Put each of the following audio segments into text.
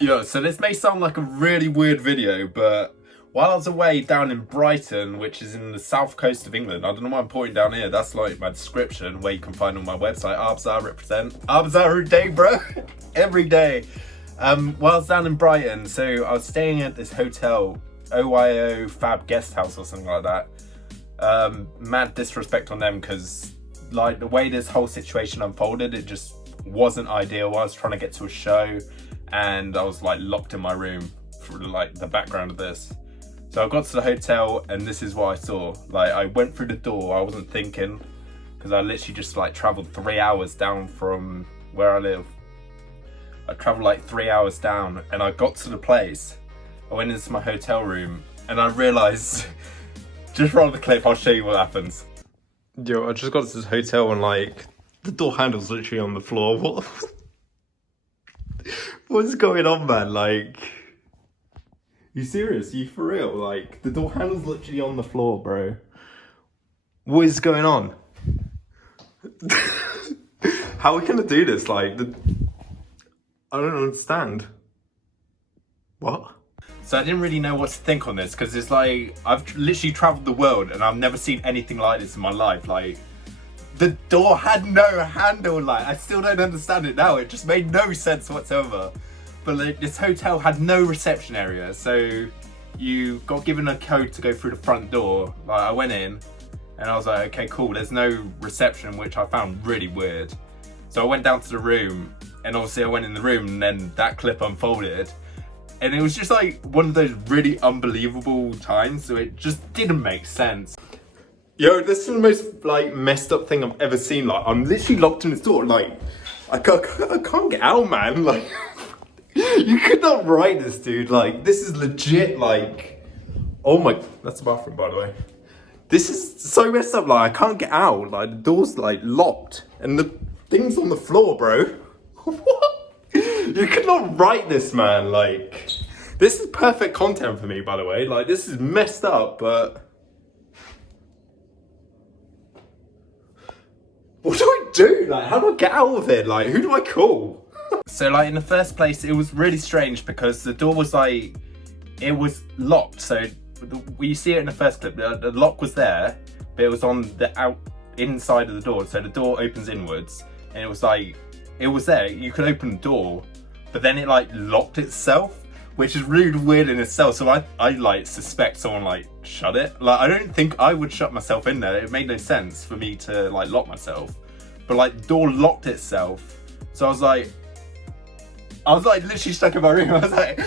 Yo, so this may sound like a really weird video, but while I was away down in Brighton, which is in the south coast of England, I don't know why I'm pointing down here, that's like my description, where you can find on my website, Arbzar represent. Arbzar every day, bro. Every day. While I was down in Brighton, so I was staying at this hotel, OYO Fab Guest House or something like that. Mad disrespect on them, because like the way this whole situation unfolded, it just wasn't ideal. I was trying to get to a show, and I was like locked in my room for like the background of this. So I got to the hotel and this is what I saw. Like I went through the door, I wasn't thinking, because I literally just like traveled 3 hours down from where I live. I traveled like 3 hours down and I got to the place. I went into my hotel room and I realized, just roll the clip, I'll show you what happens. Yo, I just got to this hotel and like, the door handle's literally on the floor. What's going on, man? Like, you serious? You for real? Like, the door handle's literally on the floor, bro. What is going on? How are we gonna do this? Like, I don't understand. What? So I didn't really know what to think on this, because it's like, I've literally traveled the world and I've never seen anything like this in my life. Like, the door had no handle. Like, I still don't understand it now. It just made no sense whatsoever. But like, this hotel had no reception area, so you got given a code to go through the front door. Like, I went in and I was like, okay, cool, there's no reception, which I found really weird. So I went down to the room, and obviously I went in the room, and then that clip unfolded, and it was just like one of those really unbelievable times, so it just didn't make sense. Yo, this is the most like messed up thing I've ever seen. Like, I'm literally locked in this door. Like, I can't get out, man. Like, you could not write this, dude. Like, this is legit. Like, oh my, that's the bathroom, by the way. This is so messed up. Like, I can't get out. Like, the door's like locked, and the thing's on the floor, bro. What? You could not write this, man. Like, this is perfect content for me, by the way. Like, this is messed up, but. What do I do? Like, how do I get out of it? Like, who do I call? So, like, in the first place, it was really strange because the door was like, it was locked. So, you see it in the first clip, the lock was there, but it was on the inside of the door. So the door opens inwards, and it was like, it was there. You could open the door, but then it like locked itself, which is really weird in itself. So I like suspect someone like shut it. Like, I don't think I would shut myself in there. It made no sense for me to like lock myself, but like the door locked itself. So I was like literally stuck in my room. I was like,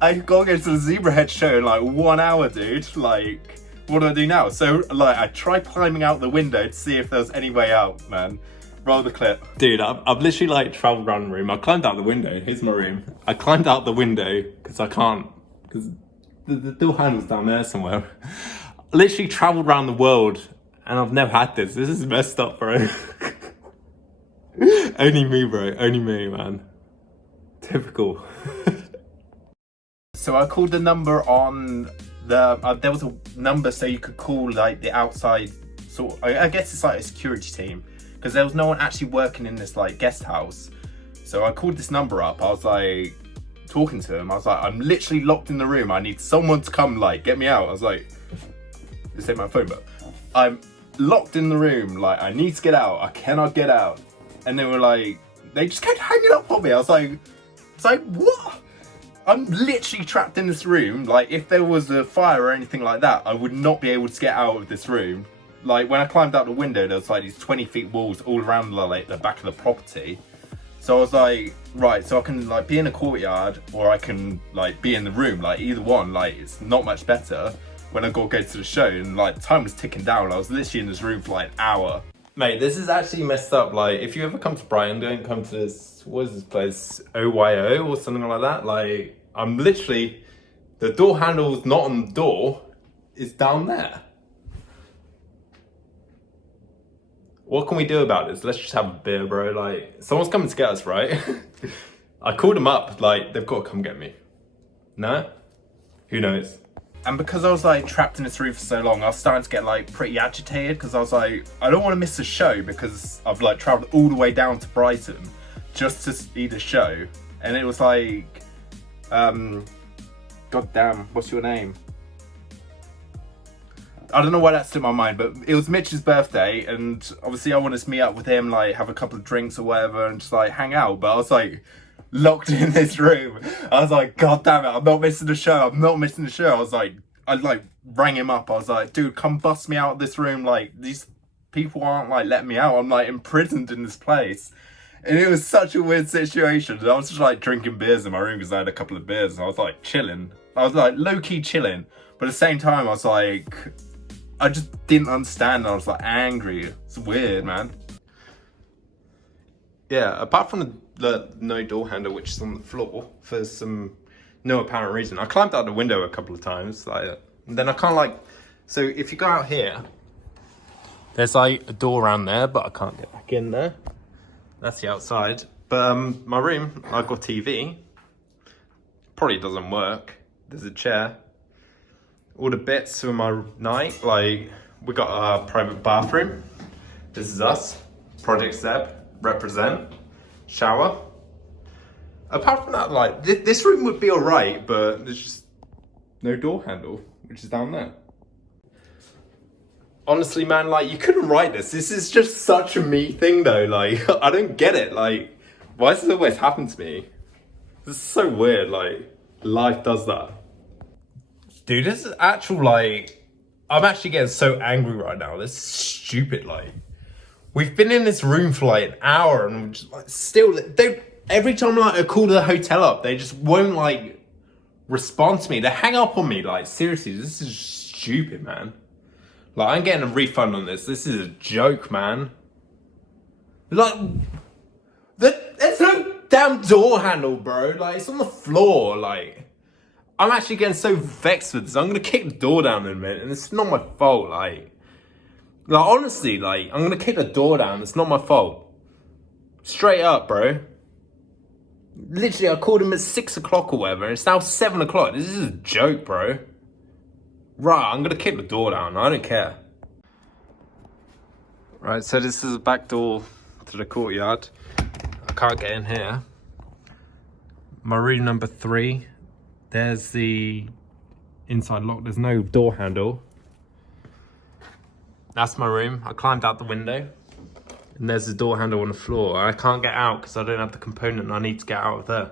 I gotta go to the Zebrahead show in like 1 hour, dude. Like, what do I do now? So like, I tried climbing out the window to see if there was any way out, man. Roll the clip. Dude, I've literally like traveled around the room. I climbed out the window. Here's my room. I climbed out the window because I can't, because the door handle's down there somewhere. I literally traveled around the world and I've never had this. This is messed up, bro. Only me, bro. Only me, man. Typical. So I called the number on the, there was a number so you could call like the outside sort, I guess it's like a security team, because there was no one actually working in this like guest house. So I called this number up. I was like talking to him. I was like, I'm literally locked in the room. I need someone to come like get me out. I was like, this ain't my phone, but I'm locked in the room. Like, I need to get out. I cannot get out. And they were like, they just kept hanging up on me. I was like, what? I'm literally trapped in this room. Like, if there was a fire or anything like that, I would not be able to get out of this room. Like, when I climbed out the window, there was like these 20-foot walls all around like the back of the property. So I was like, right, so I can like be in a courtyard, or I can like be in the room. Like, either one, like, it's not much better when I go to the show. And like, time was ticking down. I was literally in this room for like an hour. Mate, this is actually messed up. Like, if you ever come to Brighton, don't come to this, what is this place, OYO or something like that. Like, I'm literally, the door handle's not on the door, it's down there. What can we do about this? Let's just have a beer, bro. Like, someone's coming to get us, right? I called them up, like, they've got to come get me. No? Who knows? And because I was like trapped in this room for so long, I was starting to get like pretty agitated, because I was like, I don't want to miss the show, because I've like traveled all the way down to Brighton just to see the show. And it was like, God damn, what's your name? I don't know why that slipped my mind, but it was Mitch's birthday, and obviously I wanted to meet up with him, like have a couple of drinks or whatever, and just like hang out. But I was like locked in this room. I was like, God damn it, I'm not missing the show. I'm not missing the show. I like rang him up. I was like, dude, come bust me out of this room. Like these people aren't like letting me out. I'm like imprisoned in this place. And it was such a weird situation. I was just like drinking beers in my room because I had a couple of beers, and I was like chilling. I was like low-key chilling, but at the same time I was like, I just didn't understand. I was like angry. It's weird, man. Yeah, apart from the no door handle, which is on the floor for some no apparent reason. I climbed out the window a couple of times, like, and then I can't like, so if you go out here, there's like a door around there, but I can't get back in there. That's the outside. But my room, I've got TV. Probably doesn't work. There's a chair. All the bits for my night, like we got a private bathroom. This is us. Project Zeb, represent. Shower. Apart from that, like this room would be alright, but there's just no door handle, which is down there. Honestly, man, like you couldn't write this. This is just such a me thing though. Like I don't get it. Like why does this always happen to me? This is so weird. Like life does that. Dude, this is actual, like, I'm actually getting so angry right now. This is stupid, like. We've been in this room for like an hour and we're just like, still, every time like I call the hotel up, they just won't like respond to me. They hang up on me, like, seriously, this is stupid, man. Like, I'm getting a refund on this. This is a joke, man. Like, there's no damn door handle, bro. Like, it's on the floor, like. I'm actually getting so vexed with this. I'm gonna kick the door down in a minute, and it's not my fault. Like honestly, like I'm gonna kick the door down. It's not my fault. Straight up, bro. Literally, I called him at 6 o'clock or whatever. And it's now 7 o'clock. This is a joke, bro. Right, I'm gonna kick the door down. I don't care. Right, so this is the back door to the courtyard. I can't get in here. My room number 3. There's the inside lock. There's no door handle. That's my room. I climbed out the window. And there's the door handle on the floor. I can't get out because I don't have the component I need to get out of there.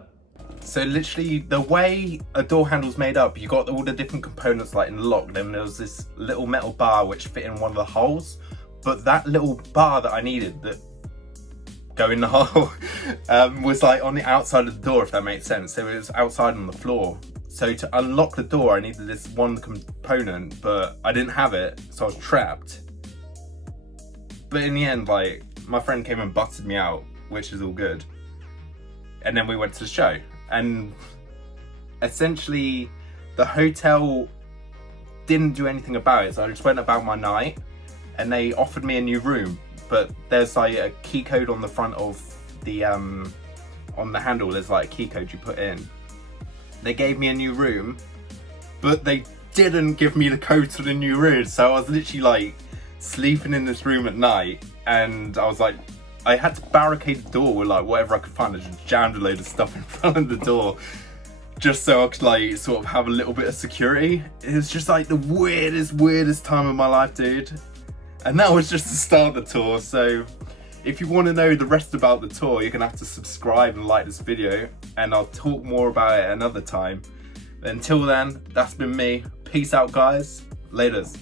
So literally, the way a door handle's made up, you got all the different components like in the lock. Then there was this little metal bar which fit in one of the holes. But that little bar that I needed that go in the hole was like on the outside of the door, if that makes sense. So it was outside on the floor. So to unlock the door, I needed this one component, but I didn't have it, so I was trapped. But in the end, like, my friend came and busted me out, which is all good. And then we went to the show. And essentially, the hotel didn't do anything about it, so I just went about my night, and they offered me a new room. But there's like a key code on the front of the, on the handle, there's like a key code you put in. They gave me a new room, but they didn't give me the code to the new room. So I was literally like sleeping in this room at night, and I was like, I had to barricade the door with like whatever I could find. I just jammed a load of stuff in front of the door just so I could like sort of have a little bit of security. It was just like the weirdest time of my life, dude. And that was just the start of the tour. So if you want to know the rest about the tour, you're gonna have to subscribe and like this video, and I'll talk more about it another time. Until then, that's been me. Peace out, guys. Laters.